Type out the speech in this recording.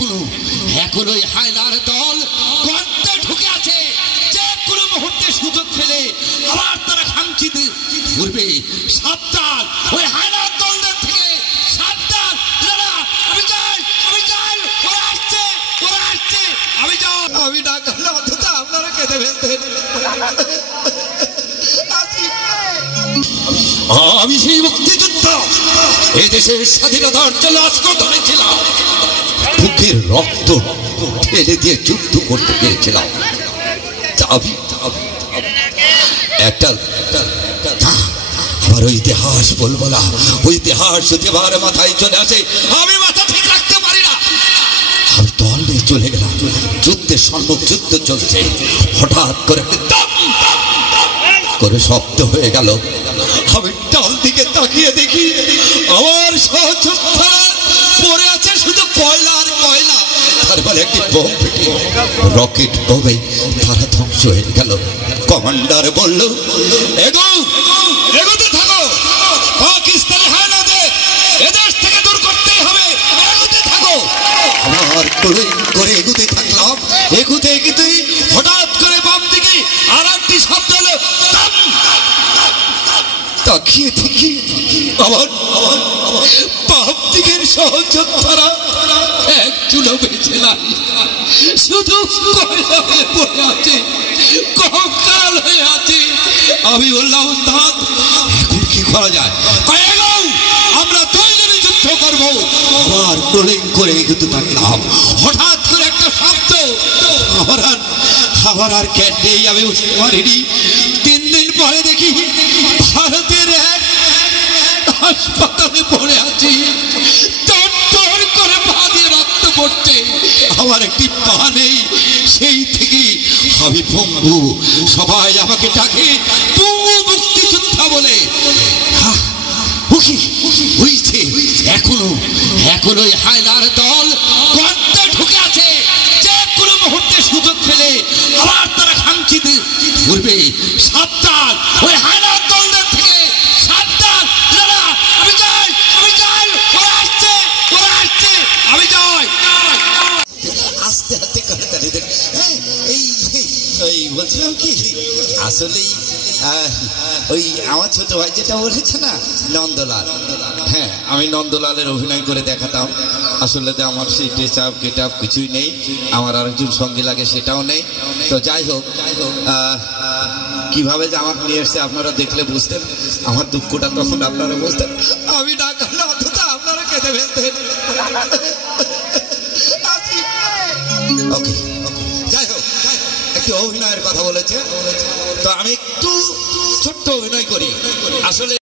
এখনো এখনো হায়দার দল গর্তে ঢুকে আছে। যে কোনো মুহূর্তে সুযোগ পেলে আবার তারা খামচিত ঘুরবে। সাবধান, ওই হায়দার দলদের থেকে সাবধান। আমি যাই, আমি যাই, ওরা আসছে, ওরা আসছে, আমি যাই। আমি না করলে অন্তত আপনারা কেঁদে ফেলতেন। আমি সেই মুক্তিযোদ্ধা, এই দেশের স্বাধীনতার জন্য আজকে ধরেছিলাম, বুকের রক্ত ঢেলে দিয়ে যুদ্ধ করতে পেরেছিলাম। একটা আমার ওই ইতিহাস বলবো না, ওই ইতিহাস যদি আমার মাথায় চলে আসে আমি মাথা ঠিক রাখতে পারি না। আমি দল নিয়ে চলে গেলাম, যুদ্ধের সম্মুখ যুদ্ধ চলছে। হঠাৎ করে করে শব্দ হয়ে গেল। আমি ডাল দিকে তাকিয়ে দেখি আমার সহযোদ্ধা পড়ে আছে শুধু কয়লা আর কয়লা। তারপরে একটি বোম ফেটে রকেট বোমে তারা ধ্বংস হয়ে গেল। কমান্ডার বলল, এগোতে থাকো, পাকিস্তানি হায়নাদের এদেশ থেকে দূর করতেই হবে, এগোতে থাকো। আমার করে এগোতে থাকলাম। এগোতে এগোতে হঠাৎ করে বাম দিকে আর একটি শব্দ হলো। তাকিয়ে দেখি আমার বাম দিকের সহযোদ্ধারা এক চুলো বেঁচে নাই, শুধু কয়লা হয়ে পড়ে আছে, কঙ্কাল হয়ে আছে। আমি বললাম, উস্তাদ এখন কি করা যায়? আমরা দুইজনে যুদ্ধ করবো। আবার বোলিং করে এগোতে থাকলাম। হঠাৎ করে একটা শব্দ, আমার আর জ্ঞান নেই, আমি বুঝতে পারিনি। 3 দিন পরে দেখি ভারতের এক হাসপাতালে পড়ে আছি, টর করে পা দিয়ে রক্ত পড়ছে। আমার একটি পা নেই, সেই থেকে আমি পঙ্গু। সবাই আমাকে ডাকে পঙ্গু মুক্তিযোদ্ধা বলে। এখনো হায়দার দল গর্তে ঢুকে আছে। যে কোনো মুহূর্তে সুযোগ পেলে আবার তারা খামচিত ঘুরবে। সাবধান, ওই হায়দার দলদের থেকে সাবধান। আমি যাই, আমি যাই, ওরা আসছে, ওরা আসছে, আমি যাই। আস্তে আস্তে করে তাদের এই বলছিলাম কি, আসলেই ওই আমার ছোট ভাই যেটা বলেছে না, নন্দলাল, হ্যাঁ আমি নন্দলালের অভিনয় করে দেখাতাম। আসলে তো আমার সেই ড্রেস আপ গেট আপ কিছুই নেই, আমার আরেকজন সঙ্গী লাগে সেটাও নেই। তো যাই হোক, কিভাবে যে আমাকে নিয়ে এসছে আপনারা দেখলে বুঝতেন, আমার দুঃখটা তখন আপনারা বুঝতেন। আমি না করলে অন্তত আপনারা কেঁদে ফেলতেন। ওকে, যাই হোক, একটু অভিনয়ের কথা বলেছে, তো আমি একটু ছোট্ট অভিনয় করি। আসলে